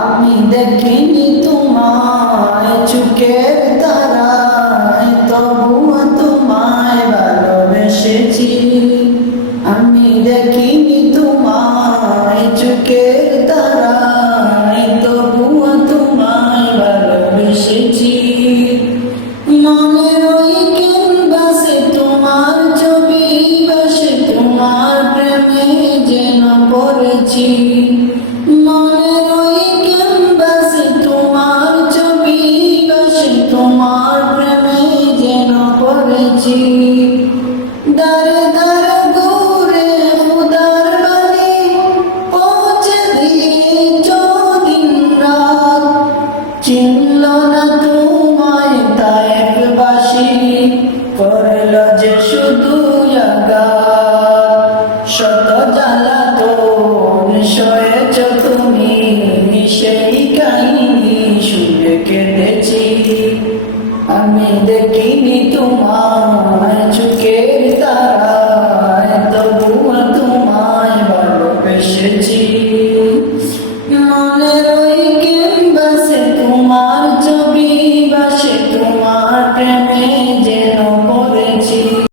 আমি দেখিনি তোমায় চোখের তারায়, তবুও তোমায় ভালোবেসেছি। আমি দেখিনি তোমায় চোখের তারায়, তবুও তোমায় ভালোবেসেছি। মনের ওই ক্যানভাসে তোমার ছবি বসে, তোমার প্রেমে যেন পড়েছি। মনের ওই ক্যানভাসে তোমার ছবি বসে, তোমার প্রেমে যেন পড়েছি। দারে দারে ঘুরে খুদার বাড়ি পৌঁছে দিয়েছ দিন রাত, চিনল না তোমায় তায়েফবাসী, করল যে শুধু আঘাত। শত জ্বালাতন সয়েছ তুমি, সেই কাহিনী শুনে কেঁদেছি। আমি দেখিনি তোমায়